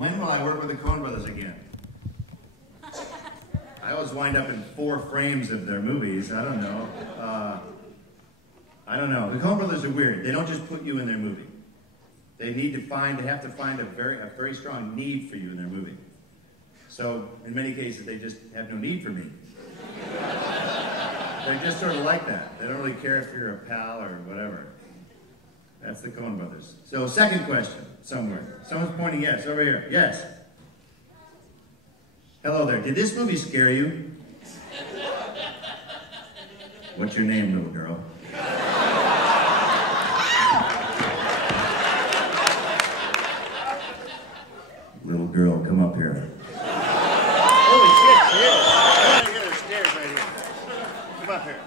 When will I work with the Coen brothers again? I always wind up in 4 frames of their movies. I don't know. I don't know. The Coen brothers are weird. They don't just put you in their movie. They have to find a very strong need for you in their movie. So, in many cases, they just have no need for me. They're just sort of like that. They don't really care if you're a pal or whatever. That's the Coen brothers. So, second question, somewhere. Someone's pointing yes, over here. Yes. Hello there. Did this movie scare you? What's your name, little girl? Little girl, come up here. Holy shit, she is. I gotta get her stairs right here. Come up here.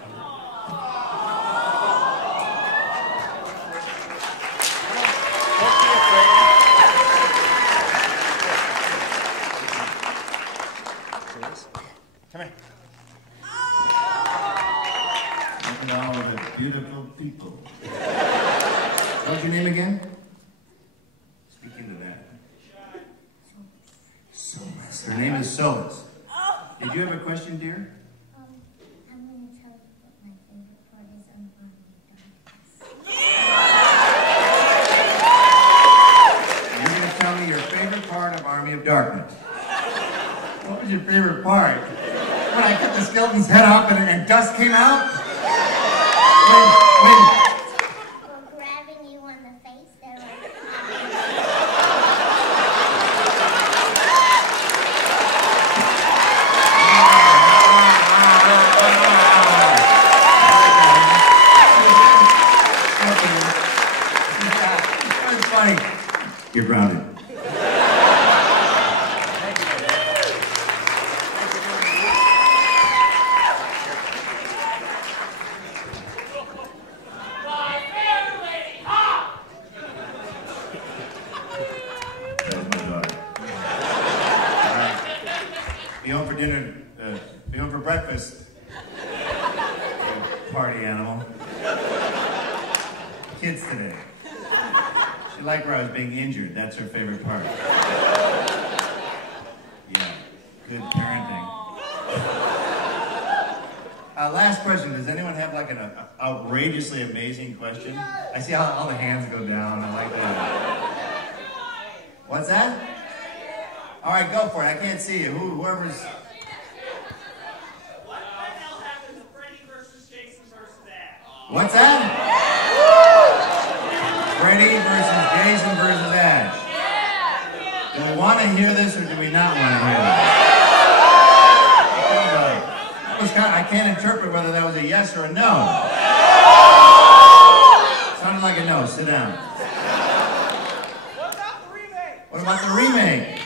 Don't be afraid. Come here. Look at all the beautiful people. What's your name again? Speaking to that. Solace. Her name is Solace. Did you have a question, dear? I'm going to tell you what my favorite part is on Army of Darkness. You're going to tell me your favorite part of Army of Darkness. What was your favorite part? When I cut the skeleton's head off and dust came out? Well, grabbing you on the face, they're like... It's funny. You're grounded. Be home for dinner, be home for breakfast. Party animal. Kids today. She liked where I was being injured. That's her favorite part. Yeah, good parenting. Last question. Does anyone have like an outrageously amazing question? I see how all the hands go down. I like that. What's that? All right, go for it. I can't see you. Whoever's... What the hell happened to Freddy versus Jason versus Ash? What's that? Freddy versus Jason versus Ash. Do we want to hear this or do we not want to hear this? I can't interpret whether that was a yes or a no. Sounded like a no. Sit down. What about the remake? What about the remake?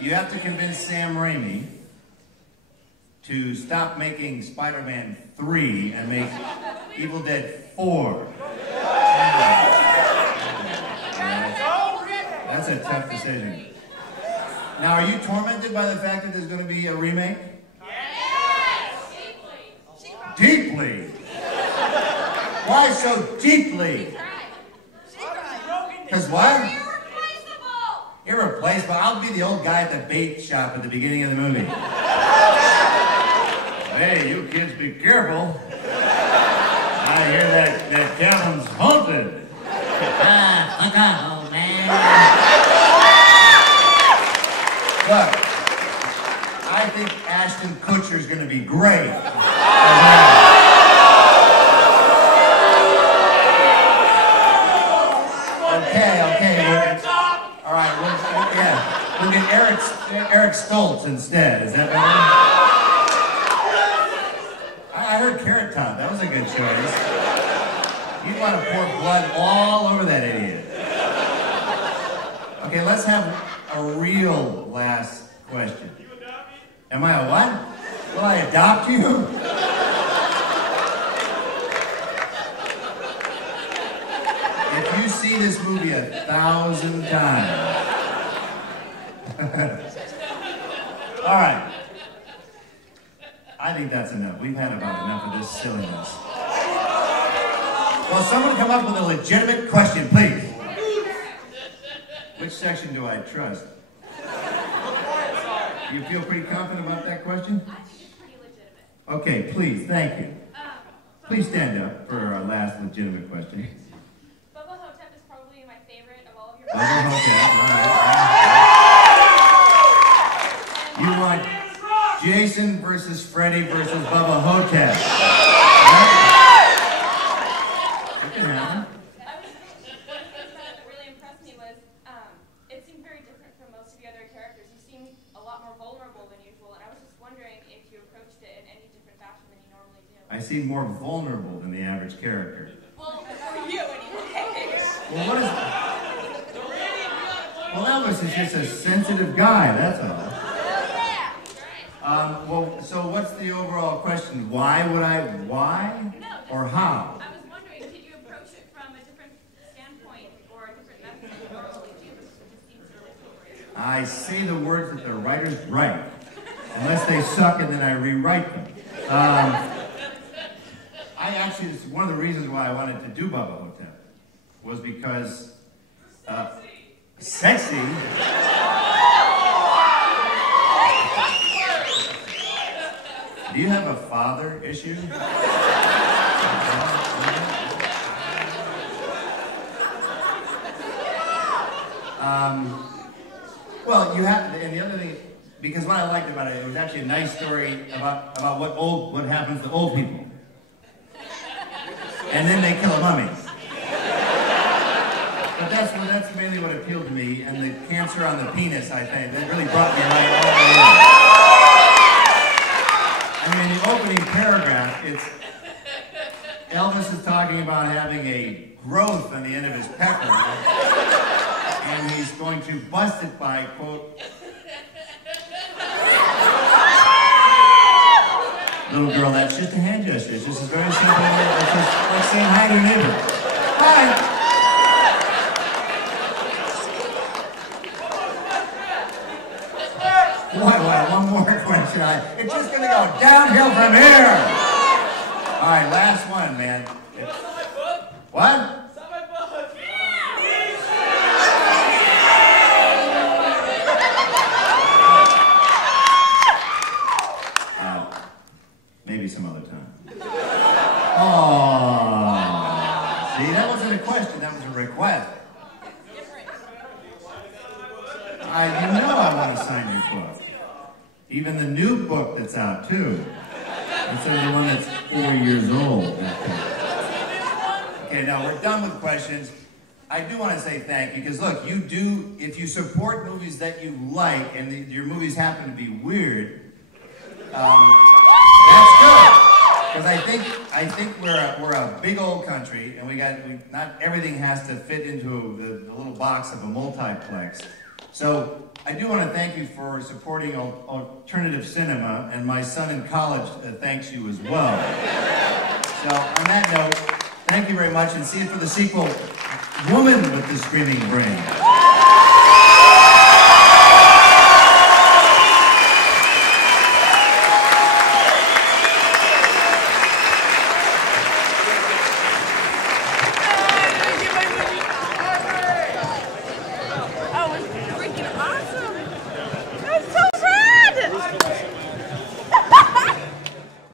You have to convince Sam Raimi to stop making Spider-Man 3 and make Evil Dead 4. That's a tough decision. Now, are you tormented by the fact that there's going to be a remake? Yes! Deeply? Why so deeply? Because what? Irreplaceable. I'll be the old guy at the bait shop at the beginning of the movie. Hey, you kids, be careful. I hear that cabin's haunted. Fuck off, old man. Look, I think Ashton Kutcher's going to be great. Okay. All right, we'll get Eric Stoltz instead. Is that better? I heard Carrot Top. That was a good choice. You want to pour blood all over that idiot. Okay, let's have a real last question. You adopt me? Am I a what? Will I adopt you? If you see this movie 1,000 times. All right. I think that's enough. We've had about enough of this silliness. Will someone come up with a legitimate question, please? Which section do I trust? You feel pretty confident about that question? I think it's pretty legitimate. Okay, please, thank you. Please stand up for our last legitimate question. Bubba Hotep is probably my favorite of all of your Bubba Hotep, all right. You want Jason versus Freddy versus Bubba Hotep. It can happen. One of the things that really impressed me was it seemed very different from most of the other characters. You seemed a lot more vulnerable than usual, and I was just wondering if you approached it in any different fashion than you normally do. I seem more vulnerable than the average character. Well, for you anyway. Well, what is... Well, Elvis is just a sensitive guy, that's all. Well, so what's the overall question? Why? No, Or how? I was wondering, did you approach it from a different standpoint or a different method than you normally do? Because it just seems really cool for you. I say the words that the writers write, unless they suck and then I rewrite them. I actually, it's one of the reasons why I wanted to do Bubba Hotep was because sexy. Do you have a father issue? Well, you have, and the other thing, because what I liked about it, it was actually a nice story about what happens to old people. And then they kill a mummy. But that's mainly what appealed to me, and the cancer on the penis, I think, that really brought me right all the way in. I mean, the opening paragraph, it's Elvis is talking about having a growth on the end of his pecker, and he's going to bust it by, quote, little girl, that's just a hand gesture. It's just a very simple, it's just like saying hi to your neighbor. Hi! Boy, one more question. It's just going to go downhill from here. All right, last one, man. What? Maybe some other time. Oh, see, that wasn't a question, that was a request. You know I want to sign your book. Even the new book that's out, too. Instead of the one that's 4 years old. Okay, now we're done with questions. I do want to say thank you, because look, if you support movies that you like, and your movies happen to be weird, that's good, because I think we're a big old country, and not everything has to fit into the little box of a multiplex. So I do want to thank you for supporting alternative cinema, and my son in college thanks you as well. So on that note, thank you very much, and see you for the sequel, Woman with the Screaming Brain.